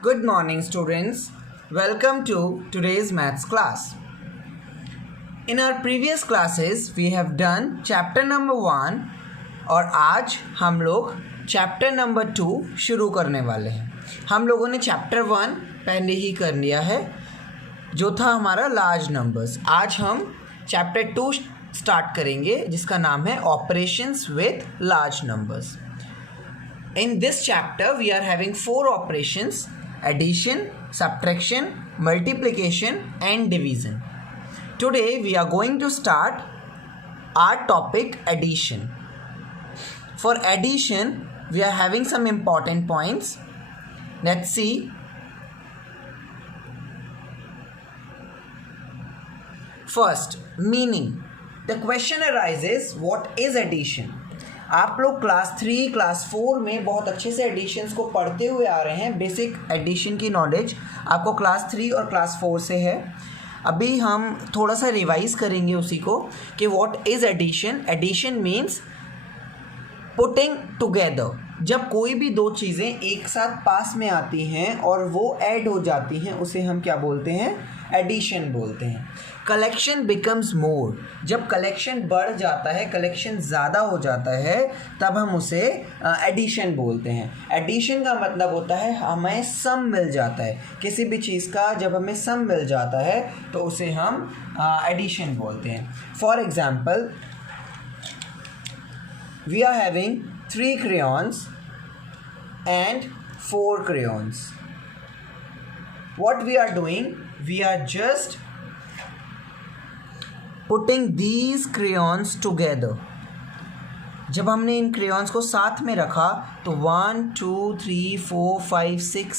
Good morning, students. Welcome to today's maths class. In our previous classes, we have done chapter number 1 और आज हम लोग chapter number 2 शुरू करने वाले हैं. हम लोगों ने chapter 1 पहले ही कर लिया है जो था हमारा लार्ज नंबर्स. आज हम chapter 2 स्टार्ट करेंगे जिसका नाम है operations with large numbers. In this chapter, we are having 4 operations: addition, subtraction, multiplication and division. Today we are going to start our topic addition. For addition, we are having some important points. Let's see. First, meaning. The question arises, what is addition? आप लोग class 3 class 4 में बहुत अच्छे से editions को पढ़ते हुए आ रहे हैं. बेसिक एडिशन की नॉलेज आपको क्लास 3 और क्लास 4 से है. अभी हम थोड़ा सा रिवाइज करेंगे उसी को कि what is addition. Addition means putting together. जब कोई भी दो चीज़ें एक साथ पास में आती हैं और वो ऐड हो जाती हैं उसे हम क्या बोलते हैं? एडिशन बोलते हैं. Collection becomes more. जब कलेक्शन बढ़ जाता है, कलेक्शन ज़्यादा हो जाता है, तब हम उसे एडिशन बोलते हैं. एडिशन का मतलब होता है हमें सम मिल जाता है किसी भी चीज़ का. जब हमें सम मिल जाता है तो उसे हम एडिशन बोलते हैं. For example, we are having 3 crayons and 4 crayons. What we are doing? We are just putting these crayons together. जब हमने इन क्रेयॉन्स को साथ में रखा तो 1 2 3 4 5 6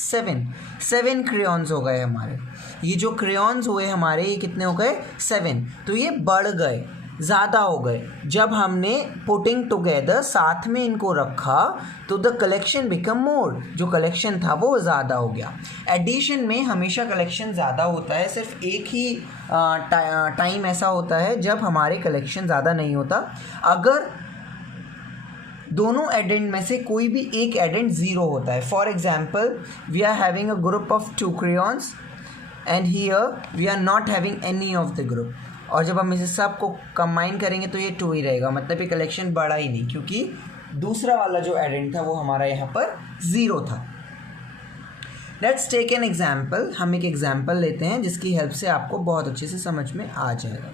7 क्रेयॉन्स हो गए हमारे. ये जो क्रेयॉन्स हुए हमारे, ये कितने हो गए? 7. तो ये बढ़ गए, ज़्यादा हो गए. जब हमने पुटिंग टुगेदर साथ में इनको रखा तो द कलेक्शन बिकम मोर. जो कलेक्शन था वो ज़्यादा हो गया. एडिशन में हमेशा कलेक्शन ज़्यादा होता है. सिर्फ एक ही टाइम ऐसा होता है जब हमारे कलेक्शन ज़्यादा नहीं होता. अगर दोनों एडेंड में से कोई भी एक एडेंड ज़ीरो होता है. For example, we are having a group of 2 crayons and here we are not having any of the group. और जब हम इसे सब को कंबाइन करेंगे तो ये 2 ही रहेगा. मतलब ये कलेक्शन बढ़ा ही नहीं क्योंकि दूसरा वाला जो एडेंड था वो हमारा यहाँ पर 0 था. Let's take an example. हम एक एग्जाम्पल लेते हैं जिसकी हेल्प से आपको बहुत अच्छे से समझ में आ जाएगा.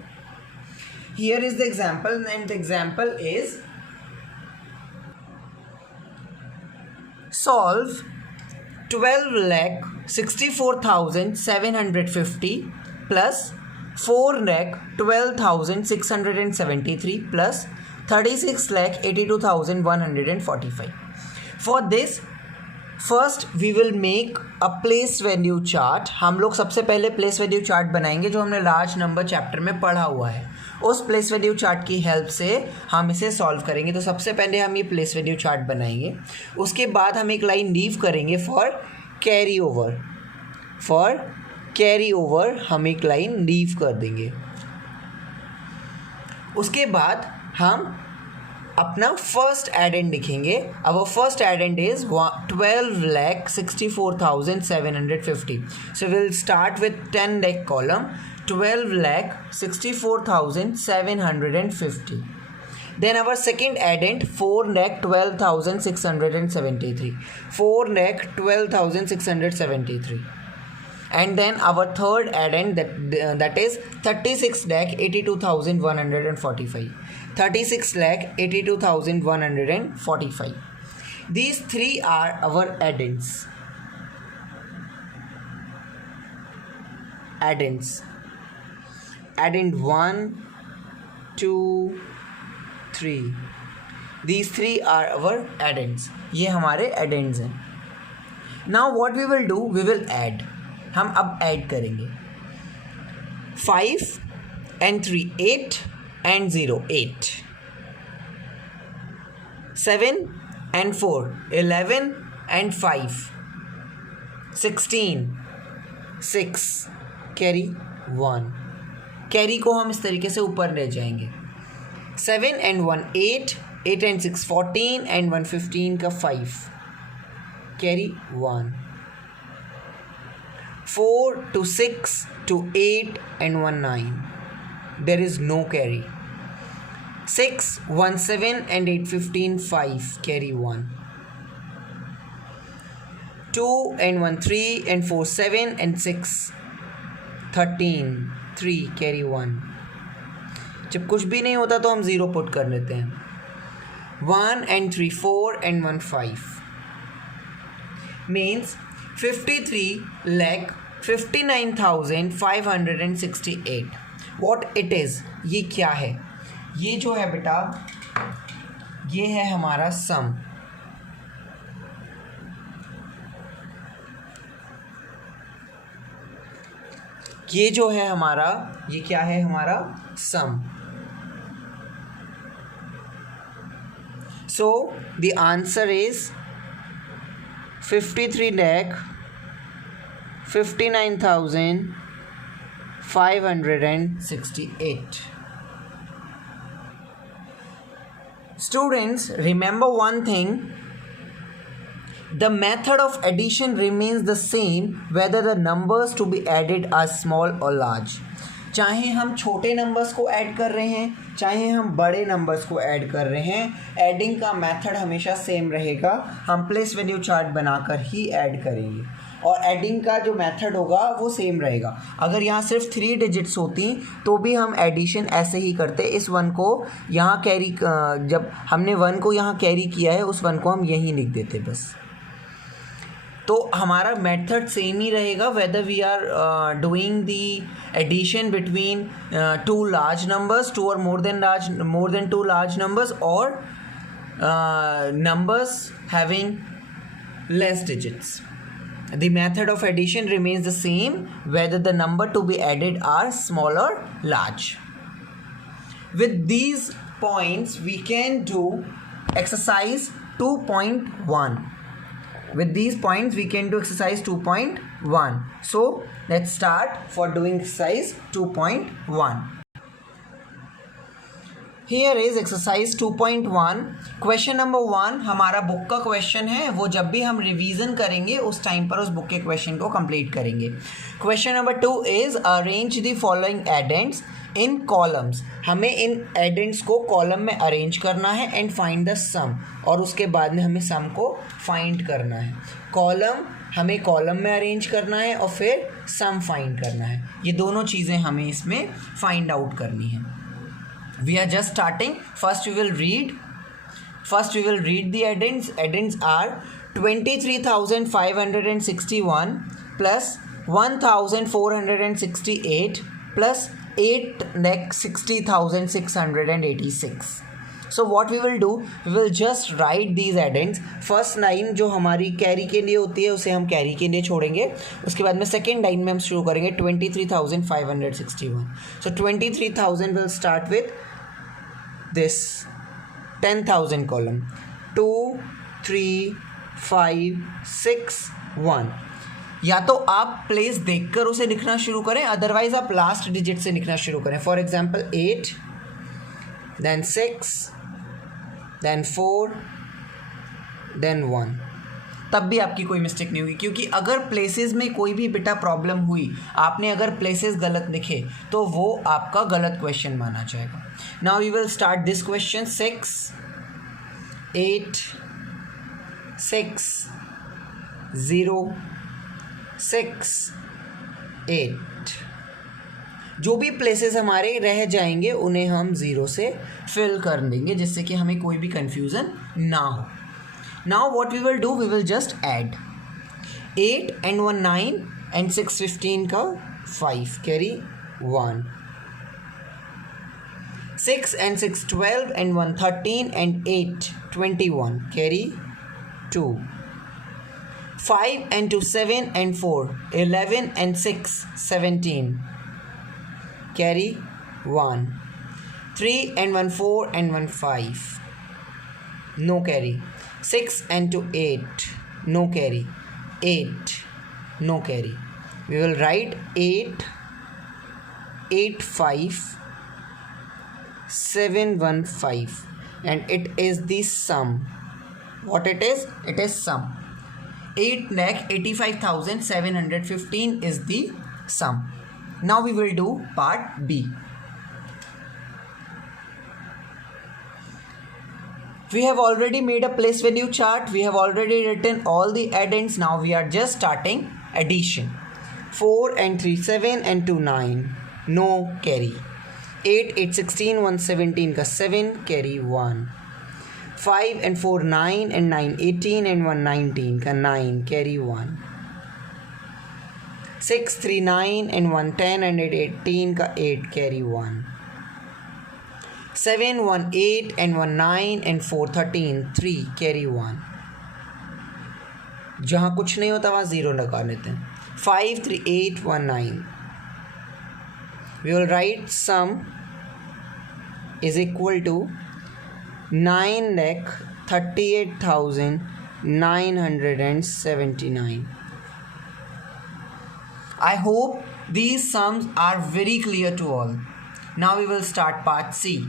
Here is the example and the example is solve 12,64,750 plus 4,12,673 plus 36,82,145. For this, first we will make a place value chart. हम लोग सबसे पहले प्लेस वैल्यू चार्ट बनाएंगे जो हमने लार्ज नंबर चैप्टर में पढ़ा हुआ है. उस प्लेस वैल्यू चार्ट की हेल्प से हम इसे सॉल्व करेंगे. तो सबसे पहले हम ये प्लेस वैल्यू चार्ट बनाएंगे. उसके बाद हम एक लाइन लीव करेंगे for carry over. Carry over हम एक लाइन लीव कर देंगे. उसके बाद हम अपना फर्स्ट एडेंड लिखेंगे. अब first addend is 12,64,750. So will start with 10 lakh column. 12,64,750. Then our second addend 4,12,673. 4,12,673. And then our third addend that is 36,82,145. 36,82,145. These 3 are our addends. Addend 1 2 3. These 3 are our addends. ये हमारे addends हैं. Now what we will do? We will add. हम अब add करेंगे. 5 and 3 8 and 0 8. 7 and 4 11 and 5 16 6 carry 1. Carry को हम इस तरीके से ऊपर ले जाएंगे. 7 and 1 8 8 and 6 14 and 1 15 का 5 carry 1. 4 to 6 to 8 and 1 9. There is no carry. 6 1 7 and 8 15 5 carry 1. 2 and 1 3 and 4 7 and 6 13 3 carry 1. जब कुछ भी नहीं होता तो हम 0 पुट कर लेते हैं. 1 and 3 4 and 1 5 means 53,59,568. What it is? ये क्या है? ये जो है बेटा, ये है हमारा सम. ये जो है हमारा, ये क्या है हमारा सम. So the answer is 53,59,568. Students, remember one thing. The method of addition remains the same whether the numbers to be added are small or large. चाहे हम छोटे नंबर्स को ऐड कर रहे हैं, चाहे हम बड़े नंबर्स को ऐड कर रहे हैं, एडिंग का मेथड हमेशा सेम रहेगा. हम प्लेस वैल्यू चार्ट बनाकर ही ऐड करेंगे और एडिंग का जो मेथड होगा वो सेम रहेगा. अगर यहाँ सिर्फ 3 डिजिट्स होती तो भी हम एडिशन ऐसे ही करते. इस 1 को यहाँ कैरी, जब हमने 1 को यहाँ कैरी किया है उस 1 को हम यहीं लिख देते बस. तो हमारा मेथड सेम ही रहेगा whether we are doing the addition between 2 large numbers, 2 और मोर देन 2 लार्ज नंबर्स, और numbers having less digits. The method of addition remains the same whether the number to be added are small or large. With these points we can do exercise 2.1. With these points we can do exercise 2.1. So let's start for doing exercise 2.1. Here is exercise 2.1. Question number 1 हमारा book का question है. वो जब भी हम revision करेंगे उस time पर उस बुक के क्वेश्चन को कंप्लीट करेंगे. Question number 2 is arrange the following addends in columns. हमें इन एडेंट्स को कॉलम में अरेंज करना है एंड फाइंड द सम, और उसके बाद में हमें सम को फाइंड करना है. कॉलम हमें कॉलम में अरेंज करना है और फिर सम फाइंड करना है. ये दोनों चीज़ें हमें इसमें फाइंड आउट करनी है. We are just starting. First we will read the addends. Addends are 23,561 plus 1,468 plus 8,60,686. So what we will do, we will just write these addends. First line जो हमारी कैरी के लिए होती है उसे हम कैरी के लिए छोड़ेंगे. उसके बाद में सेकेंड लाइन में हम शुरू करेंगे 23,561. So 23,000 will start with this 10,000 column. 2 3 5 6 1. या तो आप प्लेस देखकर उसे लिखना शुरू करें, अदरवाइज आप लास्ट डिजिट से लिखना शुरू करें. For example 8 then 6 then 4 then 1. तब भी आपकी कोई मिस्टेक नहीं होगी, क्योंकि अगर प्लेसेस में कोई भी बेटा प्रॉब्लम हुई, आपने अगर प्लेसेस गलत लिखे तो वो आपका गलत क्वेश्चन माना जाएगा. Now we will start this question. 6 8 6 0 6 8. जो भी प्लेसेस हमारे रह जाएंगे उन्हें हम 0 से फिल कर देंगे, जिससे कि हमें कोई भी कन्फ्यूज़न ना हो. Now what we will do, we will just add 8 and 1 9 and 6 15 का 5 carry 1. 6 and 6 12 and 1 13 and 8 21 carry 2. 5 and 2 7 and 4 11 and 6 17 carry 1. 3 and 1 4 and 1 5 no carry. 6 and 2 8 no carry. 8 no carry. We will write 8 8 5 7 1 5 and it is the sum. What it is? It is sum. 8,85,715 is the sum. Now we will do part B. We have already made a place value chart. We have already written all the addends. Now we are just starting addition. 4 and 3 7 and 2 9, no carry. 8 8 16 117 का 7 carry 1. 5 and 4 9 and 9 18 and 1 19 का 9 carry 1. 6 3 9 and 1 10 and 8 18 का 8 carry 1. 7 1 8 and 1 9 and 4 13 3 carry 1. जहाँ कुछ नहीं होता वहाँ 0 लगा लेते हैं. 5 3 8 1 9. We will write sum is equal to 9,38,979. I hope these sums are very clear to all. Now we will start part C.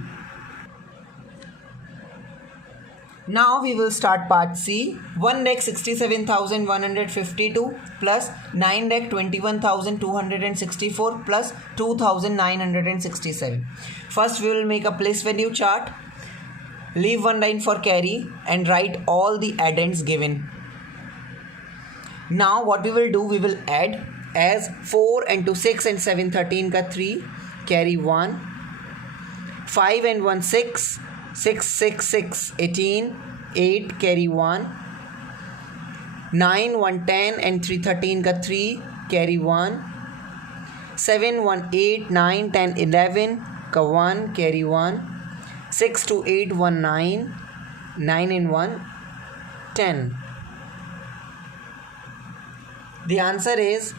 Now we will start part C. 1,67,152 plus 9,21,264 plus 2,967. First we will make a place value chart. Leave one line for carry and write all the addends given. Now what we will do, we will add as 4 and 2 6 and 7 13 का 3 carry 1. 5 and 1 6 6 6 6 18 8 carry 1. 9 1 10 and 3 13 का 3 carry 1. 7 1 8 9 10 11 का 1 carry 1. 6 2 8 1 9 9 and 1 10. The answer is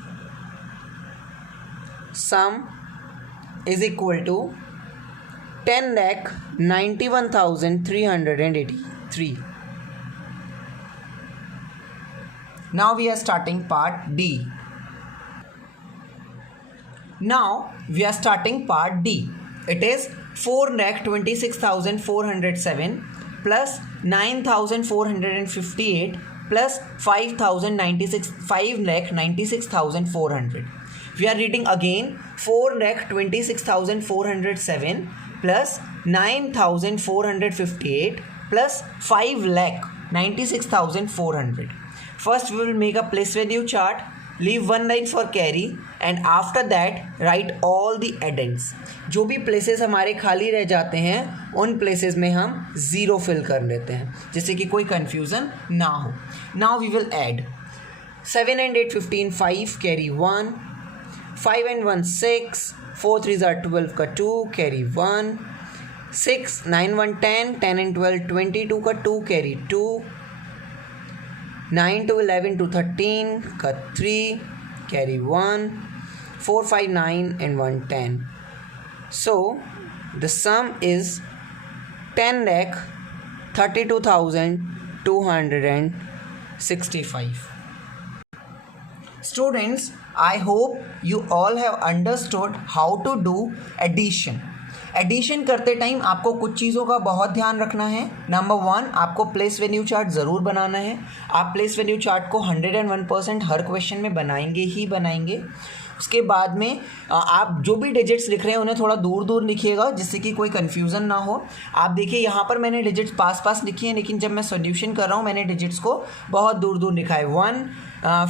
sum is equal to 10,91,383. Now we are starting part D. Now we are starting part D. It is 4,26,407 plus 9,458 plus 5,96,400. We are reading again 4,26,407 plus 9,458 plus 5,96,400. First we will make a place value chart. Leave one line for carry and after that write all the addends. जो भी places हमारे खाली रह जाते हैं उन places में हम 0 fill कर लेते हैं जिससे कि कोई confusion ना हो. Now we will add 7 and 8 15 5 carry 1. 5 and 1 6 4 3s are 12 का 2 carry 1. 6 9 1 10 10 and 12 22 का 2 carry 2. 9 to 11 to 13 का 3 carry 1. 4 5 9 and 1 10. So the sum is 10,32,265. Students, I hope you all have understood how to do addition. Addition करते time आपको कुछ चीज़ों का बहुत ध्यान रखना है. नंबर 1, आपको प्लेस वैल्यू चार्ट ज़रूर बनाना है. आप प्लेस वैल्यू चार्ट को 101% हर क्वेश्चन में बनाएंगे ही बनाएंगे. उसके बाद में आप जो भी डिजिट्स लिख रहे हैं उन्हें थोड़ा दूर दूर लिखिएगा जिससे कि कोई कन्फ्यूज़न ना हो. आप देखिए यहाँ पर मैंने डिजिट्स पास पास लिखी हैं लेकिन जब मैं सॉल्यूशन कर रहा हूँ मैंने डिजिट्स को बहुत दूर दूर लिखा है. 1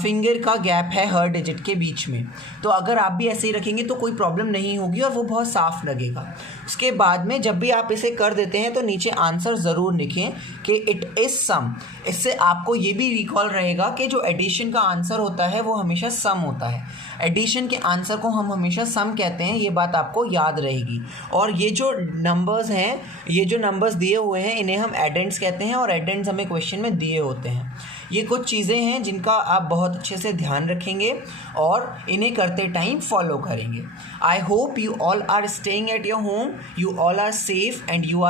फिंगर का गैप है हर डिजिट के बीच में. तो अगर आप भी ऐसे ही रखेंगे तो कोई प्रॉब्लम नहीं होगी और वो बहुत साफ लगेगा. उसके बाद में जब भी आप इसे कर देते हैं तो नीचे आंसर ज़रूर लिखें कि इट इज़ सम. इससे आपको ये भी रिकॉल रहेगा कि जो एडिशन का आंसर होता है वो हमेशा सम होता है. एडिशन के आंसर को हम हमेशा सम कहते हैं. ये बात आपको याद रहेगी. और ये जो नंबर्स हैं, ये जो नंबर्स दिए हुए हैं इन्हें हम एडेंड्स कहते हैं और एडेंड्स हमें क्वेश्चन में दिए होते हैं. ये कुछ चीज़ें हैं जिनका आप बहुत अच्छे से ध्यान रखेंगे और इन्हें करते टाइम फॉलो करेंगे. I hope you all are staying at your home, you all are safe and you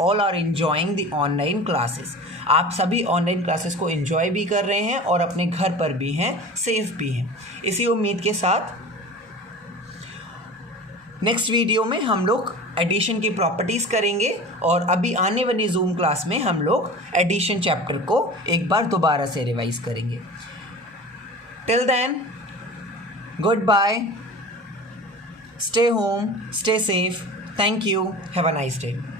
all are enjoying the online classes. आप सभी ऑनलाइन क्लासेस को एंजॉय भी कर रहे हैं और अपने घर पर भी हैं, सेफ भी हैं. इसी उम्मीद के साथ नेक्स्ट वीडियो में हम लोग एडिशन की प्रॉपर्टीज़ करेंगे और अभी आने वाली जूम क्लास में हम लोग एडिशन चैप्टर को एक बार दोबारा से रिवाइज करेंगे. Till then, good bye, stay home, stay safe. Thank you, have a nice day.